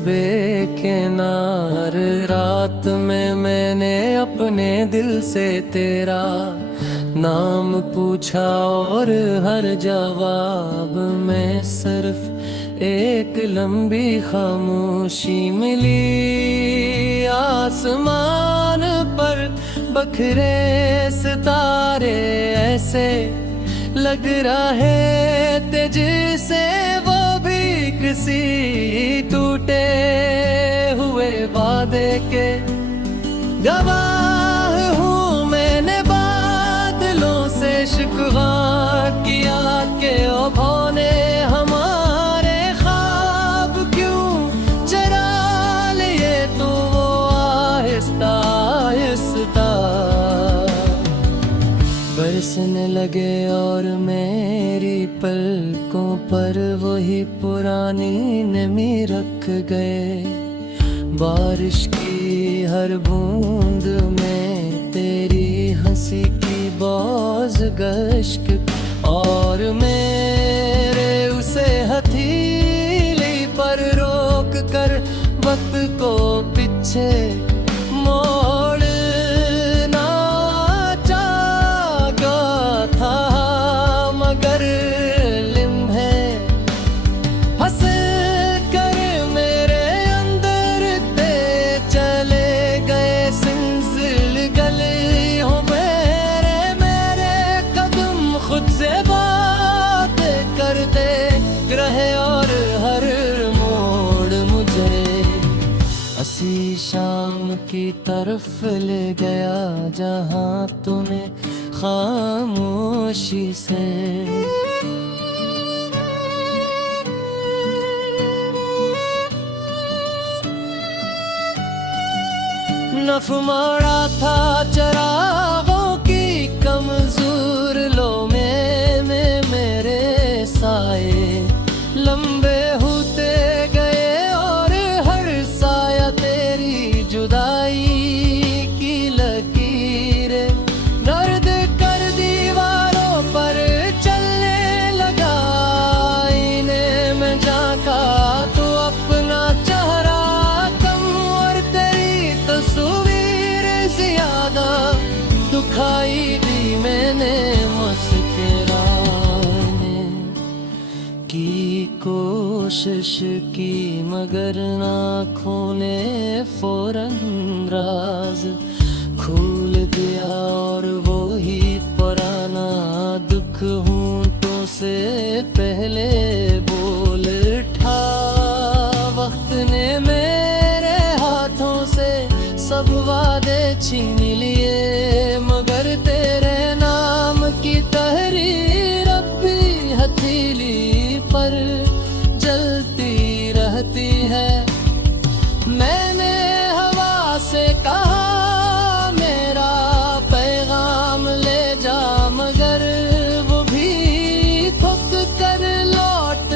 बेकिनार रात में मैंने अपने दिल से तेरा नाम पूछा और हर जवाब में सिर्फ एक लंबी खामोशी मिली। आसमान पर बखरे सितारे ऐसे लग रहे थे जैसे वो भी किसी टूटे हुए वादे के गवाह हूँ। मैंने बादलों से शिकवा किया के ओभों ने हमारे ख्वाब क्यों चरा लिए, तो वो आहिस्ता आहिस्ता बरसने लगे और मेरी पलकों पर वही पुरानी नमी रख गए। बारिश की हर बूंद में तेरी हंसी की बौज गश्क और मेरे उसे हथेली पर रोक कर वक्त को पीछे मोड़ना चाहा था, मगर लिम्हे हंस कर मेरे अंदर ते चले गए। सिलसिल गलियों मेरे कदम खुद से बात करते रहे और हर मोड़ मुझे हंसी शाम की तरफ ले गया, जहां तूने खामोशी से नफ मारा था चरागों की कमजोर लो में मेरे साए लंबे होते गए और हर साया तेरी जुदाई की लकीरें दर्द कर दीवारों पर चलने लगा। इन्हें मैं झांका तो अपना चेहरा कम और तेरी तस्वीर ज्यादा दुखाई दी मैंने। मुस्कुराने की कोशिश की मगर आँखों ने फौरन राज खोल दिया और वो ही पुराना दुख होंठों से पहले बोल उठा। वक्त ने मेरे हाथों से सब वादे छीन लिए, मगर तेरे नाम की तहरीर अब भी हथेली पर जलती रहती है। मैंने हवा से कहा मेरा पैगाम ले जा, मगर वो भी थक कर लौट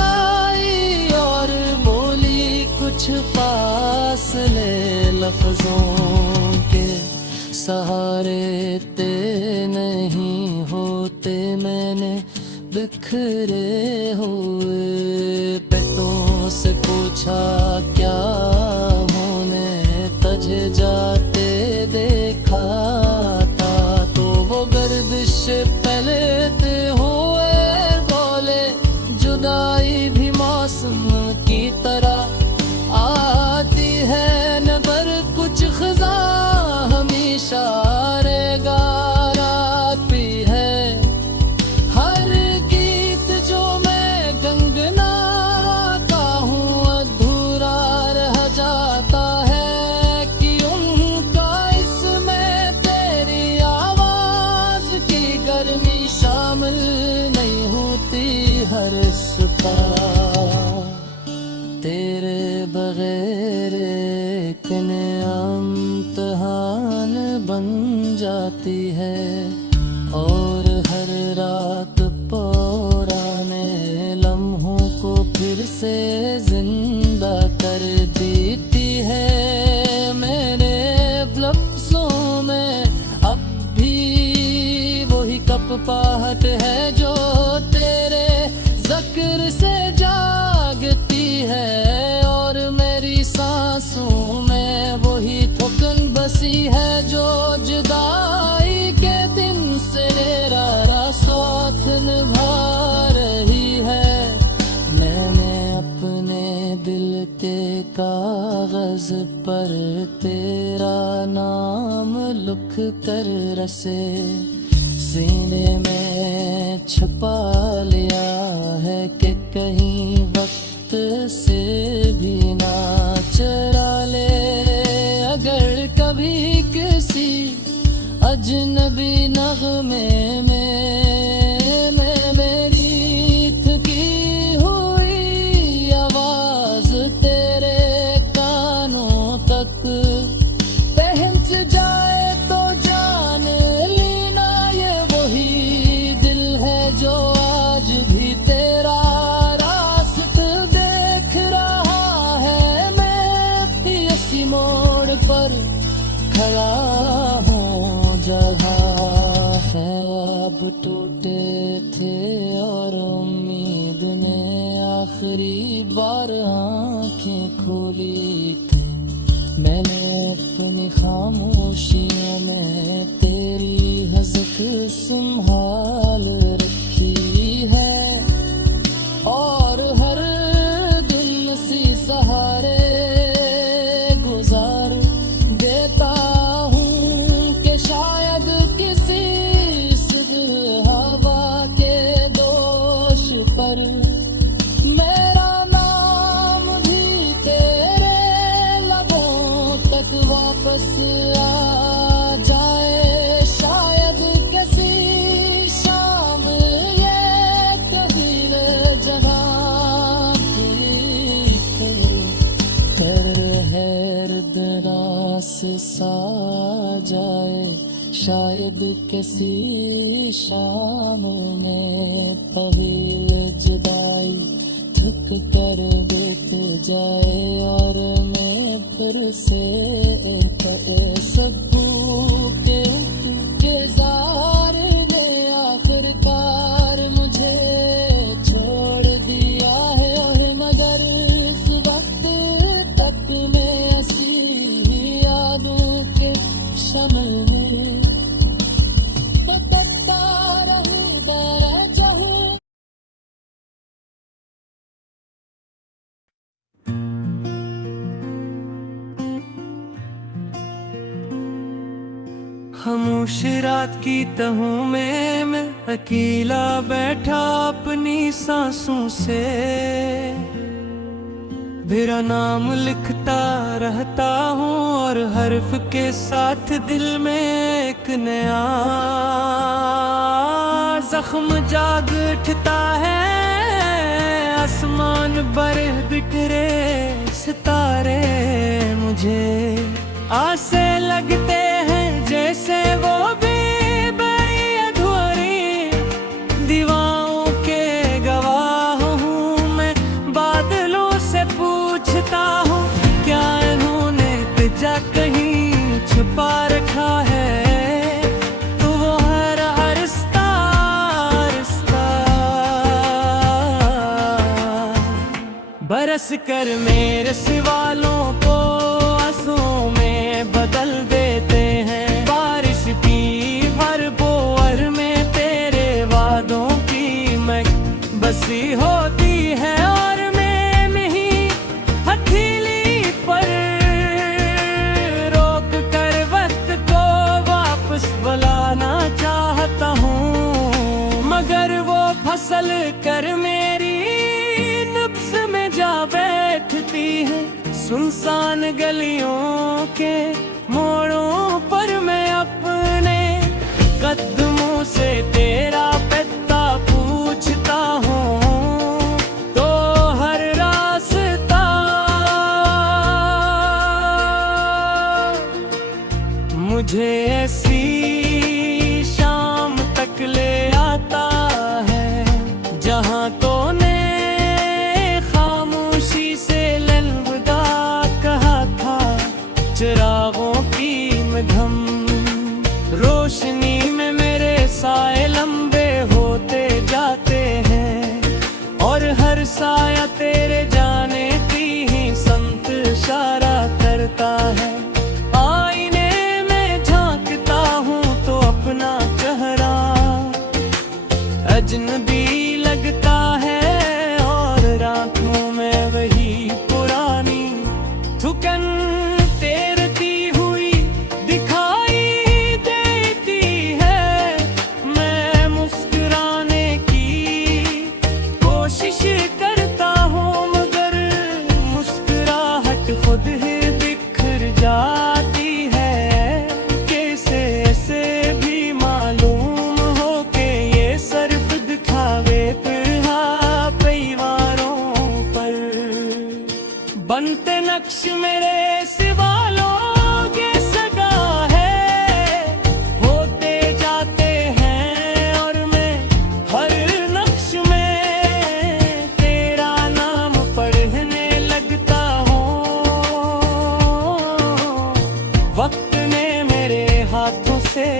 आई और बोली कुछ फासले लफ्जों के सहारे ते नहीं होते। मैंने बिखरे हुए पेटों से पूछा क्या होने तझे जाते देखा था, तो वो गर्दिश पहले हुए बोले जुदाई भी मौसम की तरह आती है, नबर कुछ खजा हमेशा रहेगा। रात भी है हर गीत जो मैं गंगना का हूँ अधूरा रह जाता है, कि उनका इसमें तेरी आवाज की गर्मी शामिल नहीं होती। हर सुबह तेरे बगैर एक इम्तिहान बन जाती है और हर रात पुराने लम्हों को फिर से जिंदा कर देती है। मेरे लफ्ज़ों में अब भी वही कपपाहट है जो तेरे ज़िक्र से जागती है। निभा रही है। मैंने अपने दिल के कागज पर तेरा नाम लिख कर रसे सीने में छुपा लिया है कि कहीं वक्त से भी ना चुरा ले। अगर कभी किसी अजनबी नगमे में मेरी थकी हुई आवाज तेरे कानों तक पहुंच जाए तो जान लेना ये वही दिल है जो आज भी तेरा रास्ता देख रहा है। मैं भी इसी मोड़ पर खड़ा हूँ जहाँ है अब टूटे थे और उम्मीद ने आखिरी बार आंखें खोली थी। मैंने अपनी खामोशियों में तेरी हज़क संभाल रखी है और हर दिन सी सहारे गुजार देता हूँ कि शायद किसी सुबह हवा के दोष पर मेरा नाम भी तेरे लबों तक वापस आ जाए। शायद किसी शाम ये तकदीर जहाँ की कर है दरास सा जाए। शायद किसी शाम में तवील जुदाई थक कर बैठ जाए और मैं फिर से सबू के जार ने आखिरकार मुझे छोड़ दिया है। और मगर इस वक्त तक मैं ऐसी ही यादों के शमल में भटकता रहूंगा जहूं। खामोश रात की तहों में मैं अकेला बैठा अपनी सांसों से मेरा नाम लिखता रहता हूँ और हर्फ के साथ दिल में एक नया जख्म जाग उठता है। आसमान बरे बिखरे सितारे मुझे आसे लगते हैं जैसे वो भी बड़ी अधूरी दीवारों के गवाह हूँ मैं। बादलों से पूछता हूँ क्या इन्होंने तुझा कहीं छुपा रखा है। तो वो हर रिश्ता बरस कर मेरे सवालों को आंसुओं में बदल देते हैं। बारिश की हर बोअर में तेरे वादों की मैं बसी होती है और मैं नहीं हथेली पर रोक कर वक्त को वापस बुलाना चाहता हूँ। मगर वो फसल कर मेरी नब्ज़ में जा बैठती है। सुनसान गलियों के मोड़ों पर मैं अपने कदमों से तेरा पता पूछता हूँ। तो हर रास्ता मुझे ऐसी शाम तक ले आता है जहाँ तो चिरागों की मधम रोशनी में मेरे साए लंबे होते जाते हैं और हर साया तेरे जाने की ही संत इशारा करता है। आईने में झांकता हूँ तो अपना चेहरा अजनबी भी लगता है और रातों में वही पुरानी थुकन तैरती हुई दिखाई देती है। मैं मुस्कुराने की कोशिश करता हूँ मगर मुस्कुराहट खुद ही बिखर जाती है। कैसे ऐसे भी मालूम हो कि ये सिर्फ दिखावे पर हाँ परिवारों पर बनते नक्श मेरे सिवा लोग ये सगा है होते जाते हैं और मैं हर नक्श में तेरा नाम पढ़ने लगता हूँ। वक्त ने मेरे हाथों से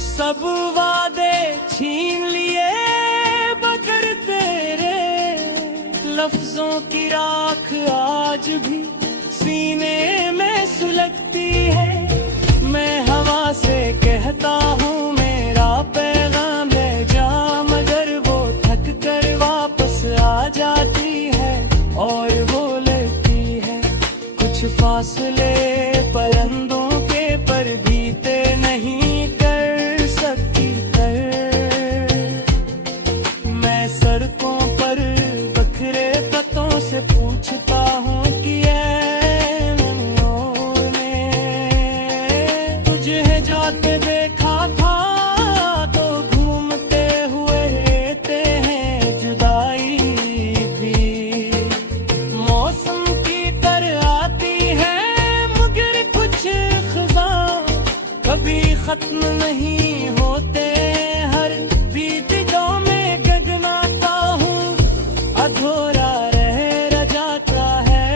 सब वादे छीन लिए मगर तेरे लफ्जों की राख आज भी सीने में सुलगती है। मैं हवा से कहता हूँ मेरा पैगाम ले जा मगर वो थक कर वापस आ जाती है और बोलती है कुछ फासले परिंदों के पर बीते नहीं कर सकती कर। मैं सड़कों पर बखरे पतों से पूछता हूँ कि ऐ नन्नों ने तुझे जाते देखा था तो घूमते हुए रहते हैं जुदाई भी मौसम की तरह आती है मगर कुछ ख़ुदा कभी खत्म नहीं होते। हर बीतों में गगनाता हूँ अधूरा रह जाता है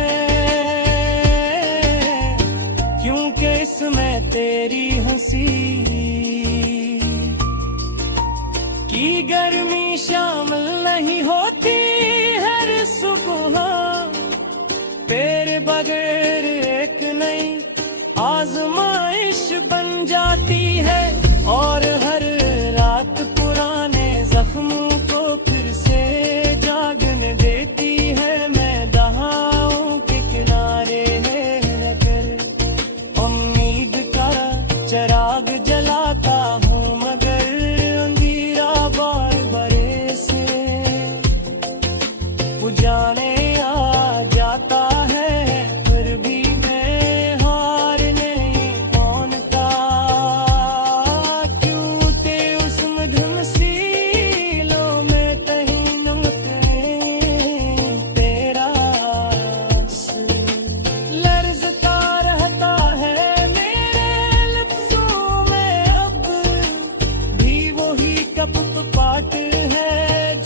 क्योंकि इसमें तेरी हंसी की गर्मी शामिल नहीं होती। हर सुबह तेरे बगैर एक नई आजमाइश बन जाती है और हर रात पुराने जख्मों को फिर से जागने देती है। मैं दहाओं के किनारे रहकर उम्मीद का चिराग जलाता हूँ मगर अंधेरा बार बरे से बुझाने आ जाता है फिर भी मैं हार नहीं मानता। क्यों ते उस मधुम सीलों में कहीं नमते तेरा लर्ज़ता रहता है मेरे लफ्ज़ों में अब भी वही कपट पाट है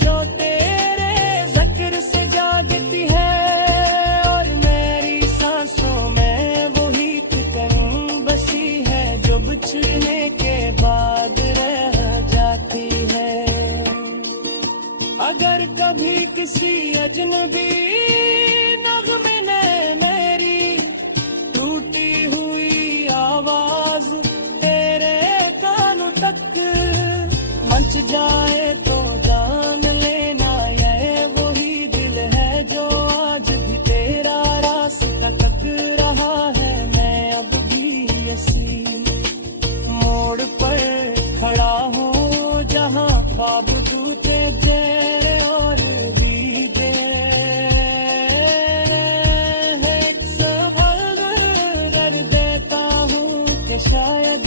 जो तेरे ज़िक्र से जागती है और मेरी सांसों में वही ठिकन बसी है जो बिछड़ने के बाद रह जाती है। अगर कभी किसी अजनबी नग़्मे ने मेरी टूटी हुई आवाज तेरे कानों तक मच जाए तो जान लेना ये वही दिल है जो आज भी तेरा रास्ता तक रहा है। मैं अब भी ऐसी मोड़ पर खड़ा हूँ जहाँ ख्वाब टूटे तेरे और भी एक सवाल कर देता हूँ कि शायद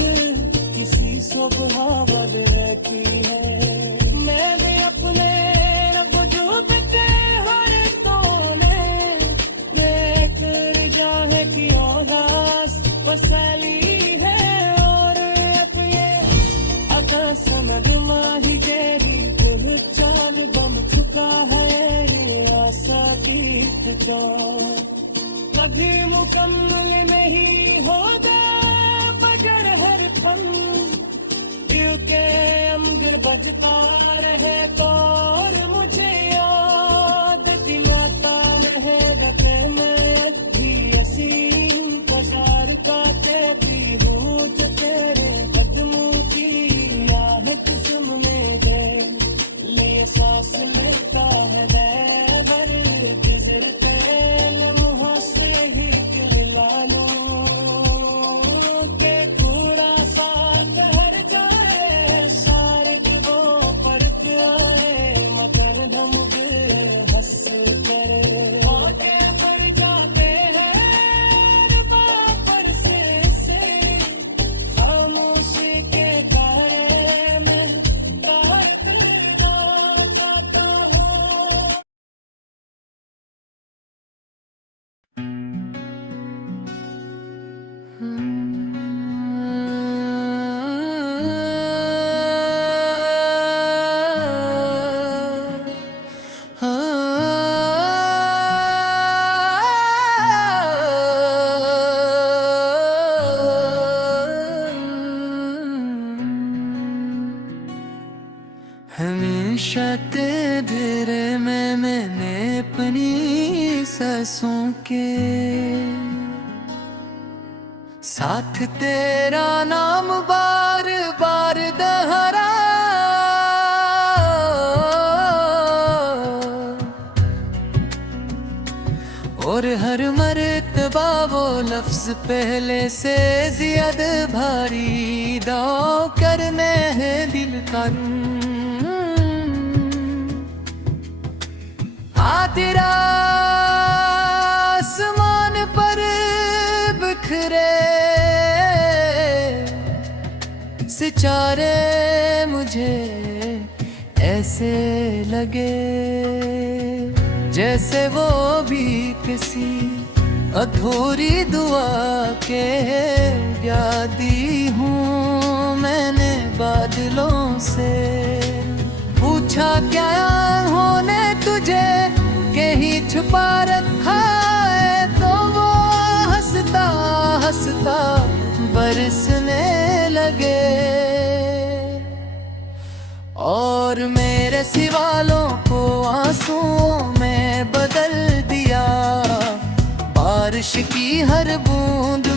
किसी सुबह बदल की है। मैं भी अपने वजूद के हर तोने देख जाहे की औदास फसली है और अब ये आकाश में माही तेरी दिल चांद बन चुका है ये आशा गीत जो कभी मुकम्मल नहीं होगा बगर हर पल दिल के अंदर बजता रहेगा और मुझे याद दिलाता रहेगा कि मैं भी ऐसी इंतजार करते भी हूँ जो तेरे कदमों की राह हमेशा तेरे में मैंने अपनी सांसों के साथ तेरा नाम बार बार दोहरा, और हर मर्तबा वो लफ्ज पहले से ज्यादा भारी दाव करने हैं दिल का। तेरा आसमान पर बिखरे सितारे मुझे ऐसे लगे जैसे वो भी किसी अधूरी दुआ के यादी हूँ। मैंने बादलों से पूछा क्या होने तुझे के ही छुपा रखा है, तो वो हंसता हंसता बरसने लगे और मेरे सिवालों को आंसुओं में बदल दिया। बारिश की हर बूंद